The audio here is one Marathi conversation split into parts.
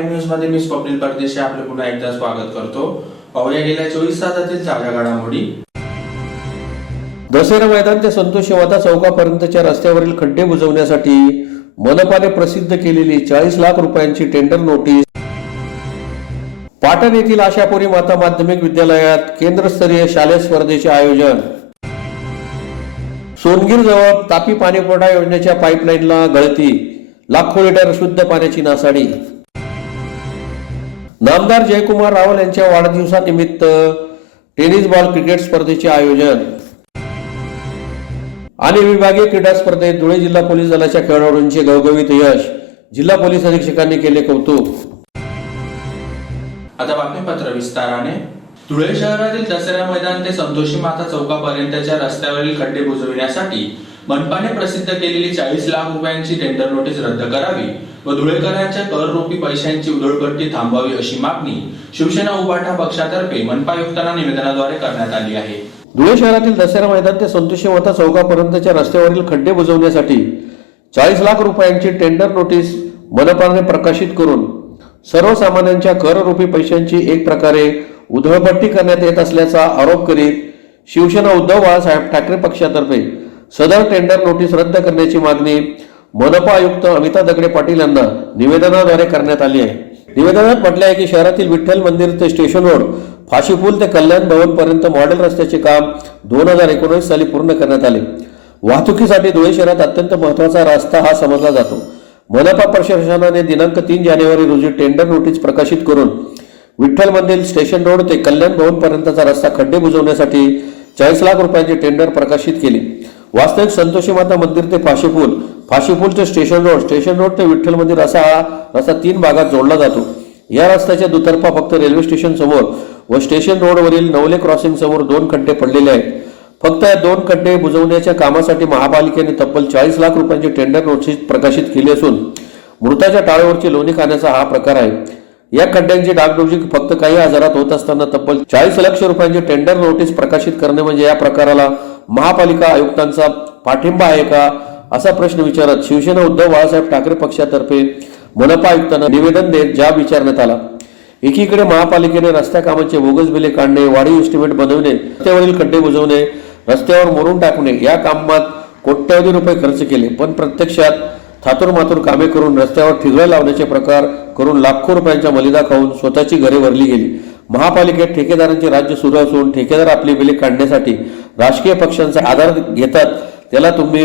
प्राईम न्यूज मध्ये मी स्वप्नील परदेशी आपले पुन्हा एकदा स्वागत करतो। पाहूया गेल्या 24 तासातील ताज्या घडामोडी। दसरा मैदान ते संतोषी माता चौकापर्यंतच्या रस्त्यावरील खड्डे बुजवण्यासाठी मनपाने प्रसिद्ध केलेली 40 लाख रुपयांची टेंडर नोटीस। पाटण येथील आशापुरी माता माध्यमिक विद्यालयात केंद्रस्तरीय शालेय स्पर्धेचे आयोजन। सोनगीर जवळ तापी पाणीपुरवठा योजनेच्या पाईपलाईनला गळती, लाखो लिटर शुद्ध पाण्याची नासाडी। नामदार जयकुमार रावल यांच्या वाढदिवसानिमित्त टेनिस बॉल क्रिकेट स्पर्धेचे आयोजन। आणि विभागीय क्रीडा स्पर्धेत धुळे जिल्हा पोलीस दलाच्या खेळाडूंचे गवगवीत यश, जिल्हा पोलीस अधीक्षकांनी केले कौतुक। आता बातमीपत्र विस्ताराने। धुळे शहरातील दसरा मैदान ते संतोषी माता चौकापर्यंतच्या रस्त्यावरील खड्डे बुजविण्यासाठी मनपाने प्रसिद्ध केलेली 40 लाख रुपयांची टेंडर नोटीस रद्द करावी व धुळेकरांच्या कररूपी पैशांची उधळपट्टी थांबवावी अशी मागणी शिवसेना उभाटा पक्षातर्फे मनपा आयुक्तांना निवेदनाद्वारे करण्यात आली आहे। धुळे शहरातील दसरा मैदान ते संतोषी माता चौकापर्यंतच्या रस्त्यावरील खड्डे बुजवण्यासाठी 40 लाख रुपयांची टेंडर नोटीस मनपाने प्रकाशित करून सर्वसामान्यांच्या कररूपी पैशांची एक प्रकारे उधळपट्टी करण्यात येत असल्याचा आरोप करीत शिवसेना उद्धव बाळासाहेब ठाकरे पक्षातर्फे सदर टेंडर नोटीस रद्द करण्याची मागणी मनपा आयुक्त अमिता दगडे पाटील यांना निवेदनाद्वारे करण्यात आली आहे। निवेदनात म्हटले आहे की शहरातील विठ्ठल मंदिर ते स्टेशन रोड, फाशी पूल ते कल्याण भवन पर्यंत मॉडेल रस्त्याचे काम 2019 साली पूर्ण करण्यात आले। वाहतुकीसाठी धुळे शहरात अत्यंत महत्त्वाचा रस्ता हा समजला जातो। मनपा प्रशासनाने दिनांक 3 जानेवारी रोजी टेंडर नोटीस प्रकाशित करून विठ्ठल मंदिर स्टेशन रोड ते कल्याण भवन पर्यंतचा रस्ता खड्डे बुजवण्यासाठी 40 लाख रुपयांची टेंडर प्रकाशित केली। वास्तविक संतोषी माता मंदिर ते फाशी पूल ते स्टेशन रोड ते विठ्ठल मंदिर असा हा रस्ता 3 भागात जोडला जातो। या रस्त्याच्या दुतर्फा फक्त रेल्वे स्टेशन समोर व स्टेशन रोडवरील नवले क्रॉसिंग समोर 2 खड्डे पडलेले आहेत। फक्त या 2 खड्डे बुजवण्याच्या कामासाठी महापालिकेने तब्बल 40 लाख रुपयांची टेंडर नोटीस प्रकाशित केली असून मृताच्या टाळेवरची लोणी खाण्याचा हा प्रकार आहे। या खड्ड्यांची डागडुजी फक्त काही हजारात होत असताना तब्बल 40 लाख रुपयांची टेंडर नोटीस प्रकाशित करणे म्हणजे या प्रकाराला महापालिका आयुक्तांचा पाठिंबा आहे का, असा प्रश्न विचारत शिवसेना उद्धव बाळासाहेब ठाकरे पक्षातर्फे मनपा आयुक्तांना निवेदन देत जाब विचारण्यात आला। एकीकडे महापालिकेने रस्त्या कामांचे बोगस बिले काढणे, वाढीव एस्टिमेट बनवणे, रस्त्यावरील खड्डे बुजवणे, रस्त्यावर मोरून टाकणे या कामात कोट्यवधी रुपये खर्च केले, पण प्रत्यक्षात थातुरमातुर कामे करून रस्त्यावर ठिगळं लावण्याचे प्रकार करून लाखो रुपयांच्या मलिदा खाऊन स्वतःची घरे भरली गेली। महापालिकेत ठेकेदारांचे राज्य सुरू असून ठेकेदार आपली बिले काढण्यासाठी राजकीय पक्षांचा आधार घेतात, त्याला तुम्ही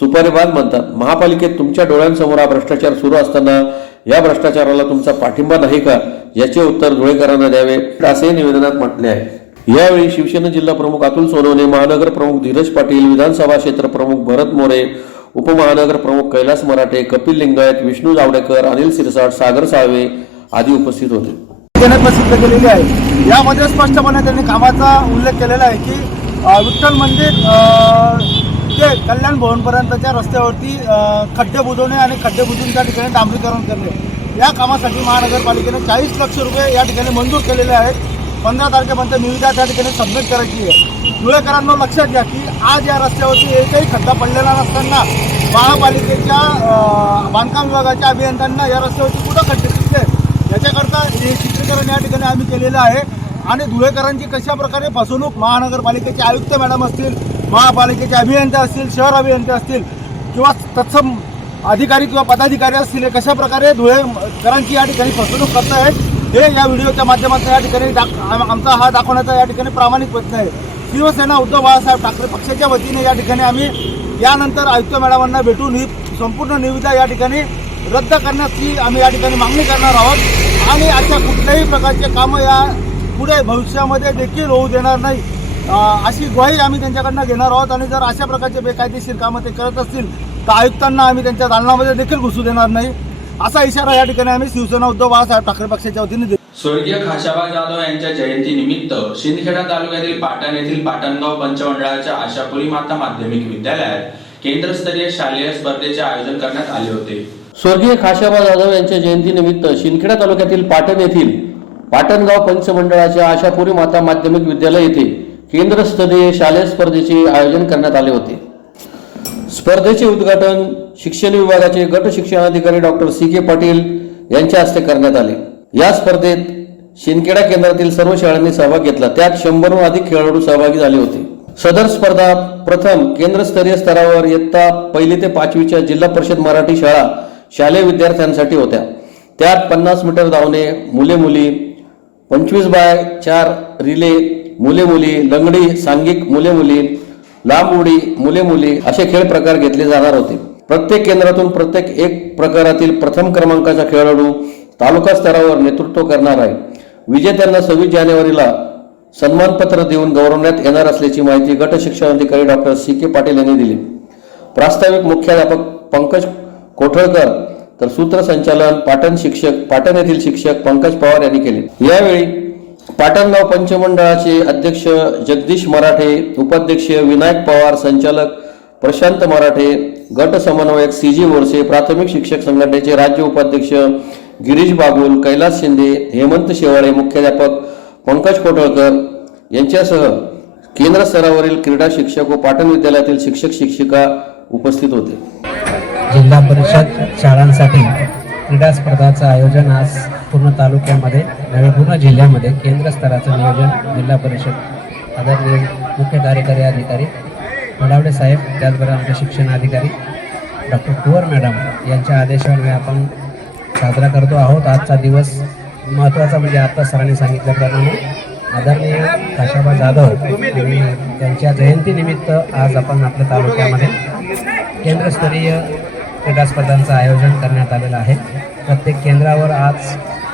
सुपारीबाज म्हणतात। महापालिकेत तुमच्या डोळ्यांसमोर हा भ्रष्टाचार सुरू असताना या भ्रष्टाचाराला तुमचा पाठिंबा नाही का, याचे उत्तर धुळेकरांना द्यावे असे निवेदनात म्हटले आहे। यावेळी शिवसेना जिल्हा प्रमुख अतुल सोनवणे, महानगर प्रमुख धीरज पाटील, विधानसभा क्षेत्र प्रमुख भरत मोरे, उपमहानगर प्रमुख कैलास मराठे, कपिल लिंगायत, विष्णू जावडेकर, अनिल सिरसाट, सागर साळवे आदी उपस्थित होते। प्रसिद्ध केलेली आहे। यामध्ये स्पष्टपणे त्यांनी कामाचा उल्लेख केलेला आहे की विठ्ठल मंदिर ते कल्याण भवनपर्यंतच्या रस्त्यावरती खड्डे बुजवणे आणि खड्डे बुजवून त्या ठिकाणी डांबरीकरण करणे या कामासाठी महानगरपालिकेने 40 लाख रुपये या ठिकाणी मंजूर केलेले आहेत। 15 तारखेपर्यंत निविदा त्या ठिकाणी सबमिट करायची आहे। धुळेकरांना लक्षात घ्या की आज या रस्त्यावरती एकही खड्डा पडलेला नसताना महापालिकेच्या बांधकाम विभागाच्या अभियंत्यांना या रस्त्यावरती कुठं खड्डे दिसले याच्याकरता हे चित्रीकरण या ठिकाणी आम्ही केलेलं आहे। आणि धुळेकरांची कशा प्रकारे फसवणूक महानगरपालिकेचे आयुक्त मॅडम असतील, महापालिकेचे अभियंते असतील, शहर अभियंते असतील किंवा तत्सम अधिकारी किंवा पदाधिकारी असतील, कशा प्रकारे धुळेकरांची या ठिकाणी फसवणूक करत आहेत हे या व्हिडिओच्या माध्यमातून या ठिकाणी आमचा हा दाखवण्याचा या ठिकाणी प्रामाणिक प्रयत्न आहे। शिवसेना उद्धव बाळासाहेब ठाकरे पक्षाच्या वतीने या ठिकाणी आम्ही यानंतर आयुक्त मॅडमांना भेटून ही संपूर्ण निविदा या ठिकाणी रद्द करण्याची आम्ही या ठिकाणी मागणी करणार आहोत आणि अशा कुठल्याही प्रकारचे कामं या पुढे भविष्यामध्ये देखील होऊ देणार नाही अशी ग्वाही आम्ही त्यांच्याकडनं घेणार आहोत। आणि जर अशा प्रकारचे बेकायदेशीर कामं ते करत असतील तर आयुक्तांना आम्ही त्यांच्या दालनामध्ये देखील घुसू देणार नाही असा इशारा या ठिकाणी आम्ही शिवसेना उद्धव बाळासाहेब ठाकरे पक्षाच्या वतीने देतो। स्वर्गीय खाशाबा जाधव यांच्या जयंतीनिमित्त शिंदखेडा तालुक्यातील पाटण येथील पाटणगाव पंचमंडळाच्या आशापुरी माता माध्यमिक विद्यालयात केंद्रस्तरीय शालेय स्पर्धेचे आयोजन करण्यात आले होते। स्वर्गीय खाशाबा जाधव यांच्या जयंतीनिमित्त शिंदखेडा तालुक्यातील पाटण येथील पाटणगाव पंचमंडळाच्या आशापुरी माता माध्यमिक विद्यालय येथे केंद्रस्तरीय शालेय स्पर्धेचे आयोजन करण्यात आले होते। स्पर्धेचे उद्घाटन शिक्षण विभागाचे गट शिक्षणाधिकारी डॉक्टर सी के पाटील यांच्या हस्ते करण्यात आले। या स्पर्धेत शिंदखेडा केंद्रातील सर्व शाळांनी सहभाग घेतला, त्यात 100हून अधिक खेळाडू सहभागी झाले होते। सदर स्पर्धा प्रथम केंद्रस्तरीय स्तरावर इयत्ता 1ली ते 5वीच्या जिल्हा परिषद मराठी शाळा शालेय विद्यार्थ्यांसाठी होत्या। त्यात 50 मीटर धावणे मुले मुली, 25x4 रिले मुले मुली, लंगडी सांघिक मुले मुली, लांब उडी मुले मुली असे खेळ प्रकार घेतले जाणार होते। प्रत्येक केंद्रातून प्रत्येक एक प्रकारातील प्रथम क्रमांकाचा खेळाडू तालुका स्तरावर नेतृत्व करणार आहे। विजेत्यांना 26 जानेवारीला सन्मानपत्र देऊन गौरवण्यात येणार असल्याची माहिती गट शिक्षण अधिकारी डॉक्टर C.K. पाटील यांनी दिली। प्रास्ताविक मुख्याध्यापक पंकज कोठळकर तर सूत्रसंचालन पाटण येथील शिक्षक पंकज पवार यांनी केले। यावेळी पाटणगाव पंचमंडळाचे अध्यक्ष जगदीश मराठे, उपाध्यक्ष विनायक पवार, संचालक प्रशांत मराठे, गट समन्वयक C.G. बोरसे, प्राथमिक शिक्षक संघटनेचे राज्य उपाध्यक्ष गिरीश बागुल, कैलास शिंदे, हेमंत शेवाळे, मुख्याध्यापक पंकज कोठळकर यांच्यासह केंद्र स्तरावरील क्रीडा शिक्षक व पाटण विद्यालयातील शिक्षक शिक्षिका उपस्थित होते। जिल्हा परिषद शाळांसाठी क्रीडा स्पर्धाचं आयोजन आज पूर्ण तालुक्यामध्ये नव्हे पूर्ण जिल्ह्यामध्ये केंद्र स्तराचं नियोजन जिल्हा परिषद आदरणीय मुख्य कार्यकारी अधिकारी मडावडे साहेब, त्याचबरोबर आमचे शिक्षण अधिकारी डॉक्टर कुवर मॅडम यांच्या आदेशावर आपण साजरा करतो आहोत। आजचा दिवस महत्त्वाचा म्हणजे आता सरांनी सांगितल्याप्रमाणे आदरणीय काशाबा जाधव आणि त्यांच्या जयंतीनिमित्त आज आपण आपल्या तालुक्यामध्ये केंद्रस्तरीय क्रीडा स्पर्धांचं आयोजन करण्यात आलेलं आहे। प्रत्येक केंद्रावर आज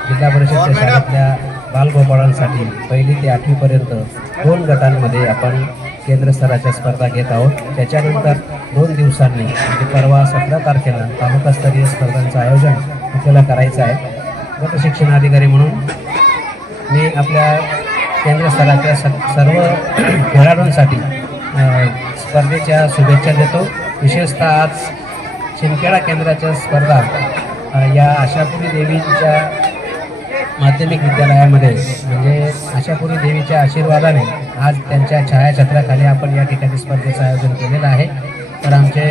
जिल्हा परिषदेच्या शाळेतल्या बालगोपाळांसाठी 1ली ते 8वीपर्यंत 2 गटांमध्ये आपण केंद्र स्तराच्या स्पर्धा घेत आहोत। त्याच्यानंतर 2 दिवसांनी म्हणजे परवा 17 तारखेला तालुकास्तरीय स्पर्धांचं आयोजन आपल्याला करायचं आहे। गट शिक्षण अधिकारी म्हणून मी आपल्या केंद्र स्तराच्या सर्व खेळाडूंसाठी स्पर्धेच्या शुभेच्छा देतो। विशेषतः आज शिंदखेडा केंद्राच्या स्पर्धा या आशापुरी देवीच्या माध्यमिक विद्यालयामध्ये म्हणजे आशापुरी देवीच्या आशीर्वादाने आज त्यांच्या छायाछत्राखाली आपण या ठिकाणी स्पर्धेचं आयोजन केलेलं आहे। तर आमचे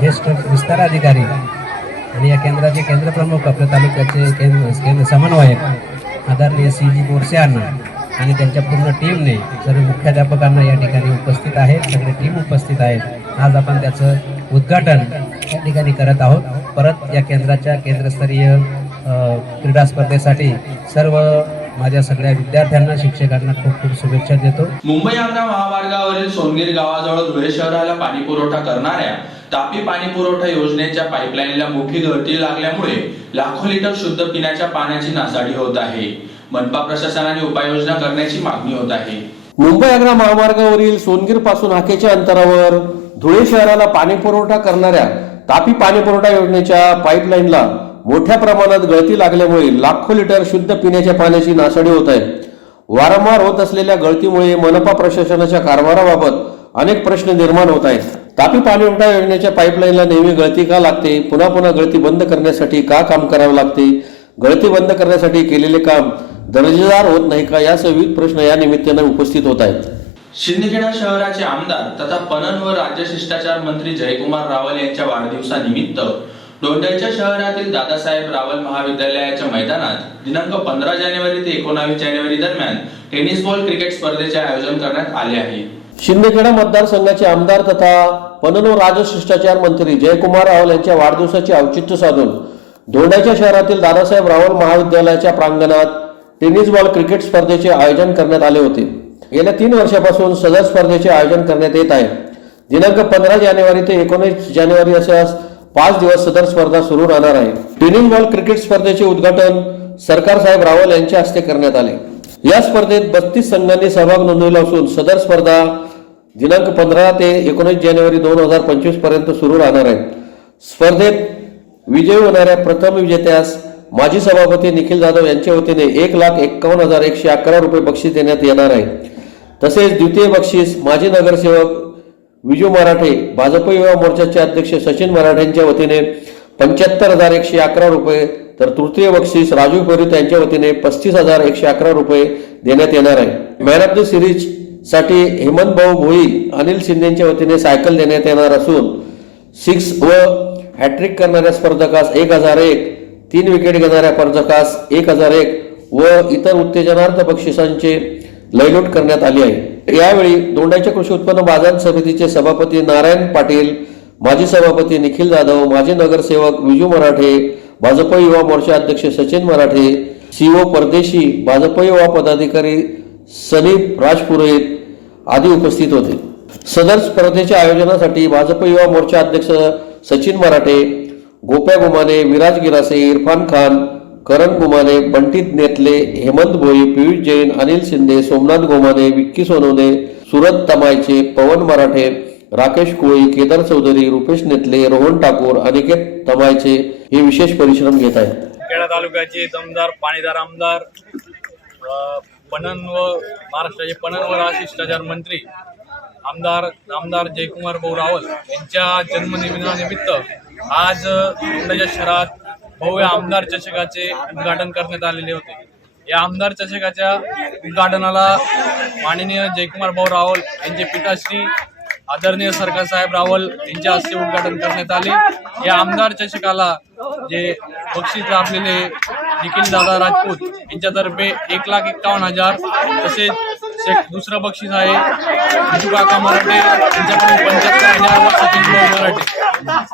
ज्येष्ठ विस्तार अधिकारी आणि या केंद्राचे केंद्रप्रमुख आपल्या तालुक्याचे केंद्र समन्वयक आदरणीय C.G. बोरसे यांना आणि त्यांच्या पूर्ण टीमने सर्व मुख्याध्यापकांना या ठिकाणी उपस्थित आहेत, सगळे टीम उपस्थित आहेत। आज आपण त्याचं उद्घाटन या ठिकाणी करत आहोत। परत या केंद्राच्या केंद्रस्तरीय क्रीडा स्पर्धेसाठी सर्व माझ्या सगळ्या विद्यार्थ्यांना शिक्षकांना खूप खूप शुभेच्छा देतो। मुंबई आग्रा महामार्गावरील सोनगीर गावाजवळ धुळे शहराला पाणी पुरवठा करणाऱ्या तापी पाणी पुरवठा योजनेच्या पाईपलाईनला मोठी गळती लागल्यामुळे लाखो लिटर शुद्ध पिण्याच्या पाण्याची नासाडी होत आहे। मनपा प्रशासनाने उपाययोजना करण्याची मागणी होत आहे। मुंबई आग्रा महामार्गावरील सोनगीर पासून हाकेच्या अंतरावर धुळे शहराला पाणी पुरवठा करणाऱ्या तापी पाणी पुरवठा योजनेच्या पाईपलाईनला मोठ्या प्रमाणात गळती लागल्यामुळे लाखो लिटर शुद्ध पिण्याच्या पाण्याची नासाडी होत आहे। वारंवार होत असलेल्या गळतीमुळे मनपा प्रशासनाच्या कारभाराबाबत अनेक प्रश्न निर्माण होत आहेत। तापी पाणी पुरवठा योजनेच्या पाईपलाईनला नेहमी गळती का लागते? पुन्हा पुन्हा गळती बंद करण्यासाठी का काम करावे लागते? गळती बंद करण्यासाठी केलेले काम दर्जेदार होत नाही का? यासह विविध प्रश्न या निमित्ताने उपस्थित होत आहेत। शिंदखेडा शहराचे आमदार तथा पणन व राज्य शिष्टाचार मंत्री जयकुमार रावल यांच्या वाढदिवसानिमित्त दोंडाईच्या शहरातील दादासाहेब रावल महाविद्यालयाच्या मैदानात दिनांक 15 जानेवारी ते 19 जानेवारी दरम्यान टेनिस बॉल क्रिकेट स्पर्धेचे आयोजन करण्यात आले आहे। शिंदखेडा मतदारसंघाचे आमदार तथा पणन व राज्य शिष्टाचार मंत्री जयकुमार रावल यांच्या वाढदिवसाचे औचित्य साधून दोंडाईच्या शहरातील दादासाहेब रावल महाविद्यालयाच्या प्रांगणात टेनिस बॉल क्रिकेट स्पर्धेचे आयोजन करण्यात आले होते। गेल्या 3 वर्षापासून सदर स्पर्धेचे आयोजन करण्यात येत आहे। दिनांक 15 जानेवारी ते 19 जानेवारी अशा 5 दिवस सदर स्पर्धा सुरू राहणार आहे। टेनिस बॉल क्रिकेट स्पर्धेचे उद्घाटन सरकार साहेब रावल यांच्या हस्ते करण्यात आले। या स्पर्धेत 32 संघांनी सहभाग नोंदवला असून सदर स्पर्धा दिनांक 15 ते 19 जानेवारी 2025 पर्यंत सुरू राहणार आहे। स्पर्धेत विजयी होणाऱ्या प्रथम विजेत्यास माजी सभापती निखिल जाधव यांच्या वतीने 1,51,111 रुपये बक्षीस देण्यात येणार आहे। तसेच द्वितीय बक्षीस माजी नगरसेवक विजू मराठे, भाजप युवा मोर्चाचे अध्यक्ष सचिन मराठेंच्या वतीने 75,111 रुपये, तर तृतीय बक्षीस राजू पेरुत यांच्या वतीने 35,111 रुपये देण्यात येणार आहे। मॅन ऑफ द सिरीज साठी हेमंत भाऊ भोई, अनिल शिंदेच्या वतीने सायकल देण्यात येणार असून 6 व हॅट्रिक करणाऱ्या स्पर्धकास 1,001, 3 विकेट घेणाऱ्या पर्जकास 1001 व इतर उत्तेजनार्थ बक्षिसांचे लयलूट करण्यात आली आहे। यावेळी दोंडाईच्या कृषी उत्पन्न बाजार समितीचे सभापती नारायण पाटील, माजी सभापती निखिल जाधव, माजी नगरसेवक विजू मराठे, भाजप युवा मोर्चा अध्यक्ष सचिन मराठे, सीओ परदेशी, भाजप युवा पदाधिकारी सनीप राजपुरोहित आदी उपस्थित होते। सदर स्पर्धेच्या आयोजनासाठी भाजप युवा मोर्चा अध्यक्ष सचिन मराठे, गोप्या गुमाने, विराज गिरासे, इरफान खान, करण गुमाने, बंटी नेतले, हेमंत भोई, पियुष जैन, अनिल शिंदे, सोमनाथ गोमाने, विक्की सोनवणे, सुरत तमायचे, पवन मराठे, राकेश कोळी, केदार चौधरी, रुपेश नेतले, रोहन ठाकूर, अनिकेत तमायचे हे विशेष परिश्रम घेत आहेत। खेडा तालुक्याचे दमदार पाणीदार आमदार पणन व महाराष्ट्राचे पणन व शिष्टाचार मंत्री आमदार जयकुमार भाऊ रावल यांच्या जन्मदिनानिमित्त आज दोंडाईच्या शहरात भव्य आमदार चषकाचे उद्घाटन करण्यात आलेले होते। या आमदार चषकाच्या उद्घाटनाला माननीय जयकुमार भाऊ रावल यांचे पिताश्री आदरणीय सरकार साहेब रावल यांच्या हस्ते उद्घाटन करण्यात आले। या आमदार चषकाला जे बक्षीस लाभलेले निखिल दादा राजपूत यांच्यातर्फे 1,51,000 तसेच दुसरं बक्षीस आहे विजू काका मराठे यांच्याकडून 75,000 व सचिन मराठे।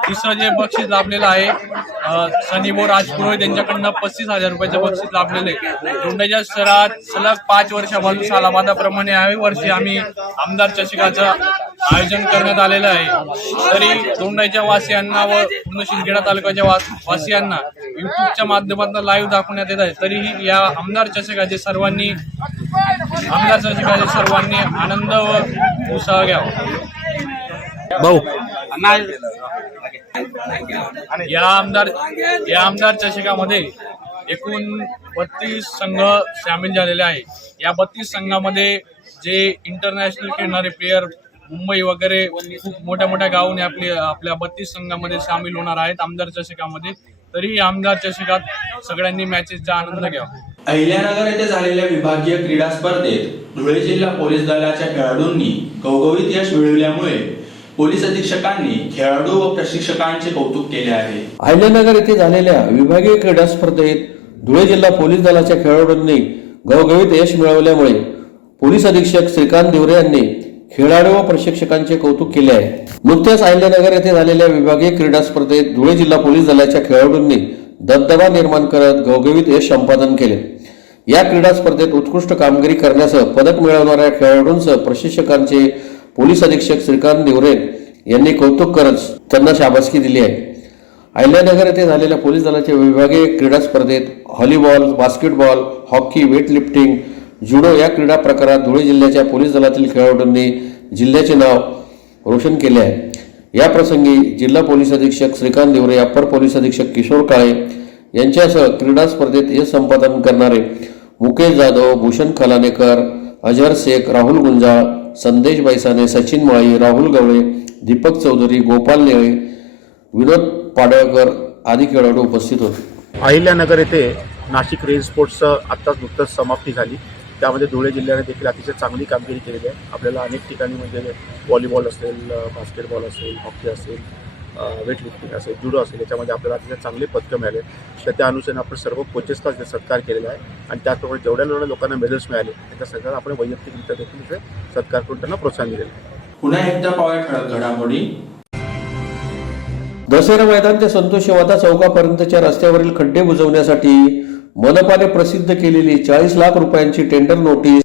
तिसरं जे बक्षीस लाभलेलं आहे सनीबो राजपुरोहित यांच्याकडनं 35,000 रुपयाचं बक्षीस लाभलेले। दोंडाईच्या शहरात सलग 5 वर्षापासून सालाबादाप्रमाणे याही वर्षी आम्ही आमदार चषकाचं आयोजन करण्यात आलेलं आहे। तरी दोंडाईच्या वासियांना व पूर्ण शिंदखेडा तालुक्याच्या वासियांना युट्यूबच्या माध्यमातून लाईव्ह दाखवण्यात येत आहे। तरीही या आमदार चषकाचे सर्वांनी आनंद व उत्साह घ्यावा। भाऊ या आमदार चषकामध्ये एकूण 32 संघ सामील झालेले आहे। या 32 संघामध्ये जे इंटरनॅशनल खेळणारे प्लेयर मुंबई वगैरे खूप मोठ्या मोठ्या गावाने आपल्या 32 संघामध्ये सामील होणार आहेत आमदार चषकामध्ये। तरी आमदार चषकात सगळ्यांनी मॅचेसचा आनंद घ्यावा। अहिल्यानगर येथे झालेल्या विभागीय क्रीडा स्पर्धेत धुळे जिल्हा पोलीस दलाच्या खेळाडूंनी घवघवीत यश मिळवल्यामुळे पोलीस अधीक्षकांनी खेळाडू व प्रशिक्षकांचे कौतुक केले आहे। अहिल्यानगर येथे झालेल्या विभागीय क्रीडा स्पर्धेत धुळे जिल्हा पोलीस दलाच्या खेळाडूंनी घवघवीत यश मिळवल्यामुळे पोलीस अधीक्षक श्रीकांत दिवरे यांनी खेळाडू व प्रशिक्षकांचे कौतुक केले आहे। नुकत्याच अहिल्यानगर येथे झालेल्या विभागीय क्रीडा स्पर्धेत धुळे जिल्हा पोलीस दलाच्या खेळाडूंनी दबदबा निर्माण करत घवघवीत यश संपादन केले। या क्रीडा स्पर्धेत उत्कृष्ट कामगिरी करण्यासह पदक मिळवणाऱ्या खेळाडूंसह प्रशिक्षकांचे पोलीस अधीक्षक श्रीकांत दिवरे यांनी कौतुक करत त्यांना शाबासकी दिली आहे। अहिल्यानगर येथे झालेल्या पोलीस दलाच्या विभागीय क्रीडा स्पर्धेत व्हॉलीबॉल, बास्केटबॉल, हॉकी, वेटलिफ्टिंग, जुडो या क्रीडा प्रकारात धुळे जिल्ह्याच्या पोलीस दलातील खेळाडूंनी जिल्ह्याचे नाव रोशन केले आहे। या प्रसंगी जिल्हा पोलीस अधीक्षक श्रीकांत दिवरे, अप्पर पोलीस अधीक्षक किशोर काळे यांच्यासह क्रीडा स्पर्धेत यश संपादन करणारे मुकेश जाधव, भूषण खलानेकर, अजहर शेख, राहुल गुंजाळ, संदेश बैसाने, सचिन माळी, राहुल गवळे, दीपक चौधरी, गोपाल नेळे, विनोद पाडळकर आदी खेळाडू उपस्थित होते। अहिल्यानगर येथे नाशिक रेंज स्पोर्ट्सचं आत्ताच नुकतंच समाप्ती झाली। त्यामध्ये धुळे जिल्ह्याने देखील अतिशय चांगली कामगिरी केलेली आहे। आपल्याला अनेक ठिकाणी म्हणजे व्हॉलीबॉल असेल, बास्केटबॉल असेल, हॉकी असेल, वेटलिफ्टिंग असेल, जुडो असेल, याच्यामध्ये आपल्याला अतिशय चांगले पदकं मिळाले। तर त्या अनुषंगाने आपण सर्व कोचेसचा सत्कार केलेला आहे आणि त्याचप्रमाणे जेवढ्या लोकांना मेडल्स मिळाले त्याच्या सगळ्यांना आपण वैयक्तिकरित्या देखील इथे सत्कार करून त्यांना प्रोत्साहन दिलेलं आहे। पुन्हा एकदा पाहूया ठळक घडामोडी। दसरा मैदान ते संतोषी माता चौकापर्यंतच्या रस्त्यावरील खड्डे बुजवण्यासाठी मनपाने प्रसिद्ध केलेली 40 लाख रुपयांची टेंडर नोटीस।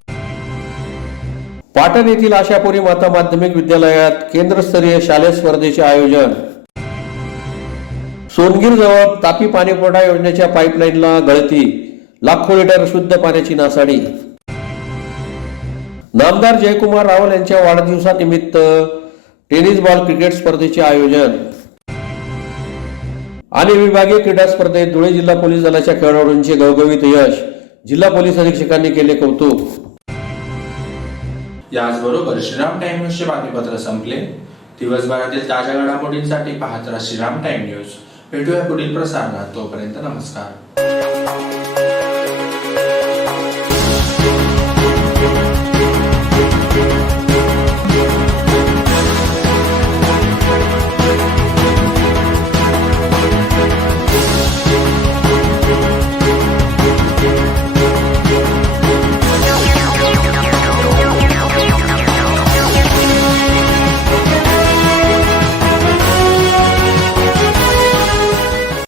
पाटण येथील आशापुरी माता माध्यमिक विद्यालयात केंद्रस्तरीय शालेय स्पर्धेचे आयोजन। सोनगीर जवळ तापी पाणीपुरवठा योजनेच्या पाईपलाईनला गळती, लाखो लिटर शुद्ध पाण्याची नासाडी। नामदार जयकुमार रावल यांच्या वाढदिवसानिमित्त टेनिस बॉल क्रिकेट स्पर्धेचे आयोजन। आणि विभागीय क्रीडा स्पर्धेत धुळे जिल्हा पोलीस दलाच्या खेळाडूंचे घवघवीत यश, जिल्हा पोलीस अधीक्षकांनी केले कौतुक। याचबरोबर श्रीराम टाइम न्यूजचे बातमीपत्र संपले। दिवसभरातील ताज्या घडामोडींसाठी पाहत राहा श्रीराम टाइम न्यूज। भेटूया पुढील प्रसारणात, तोपर्यंत नमस्कार।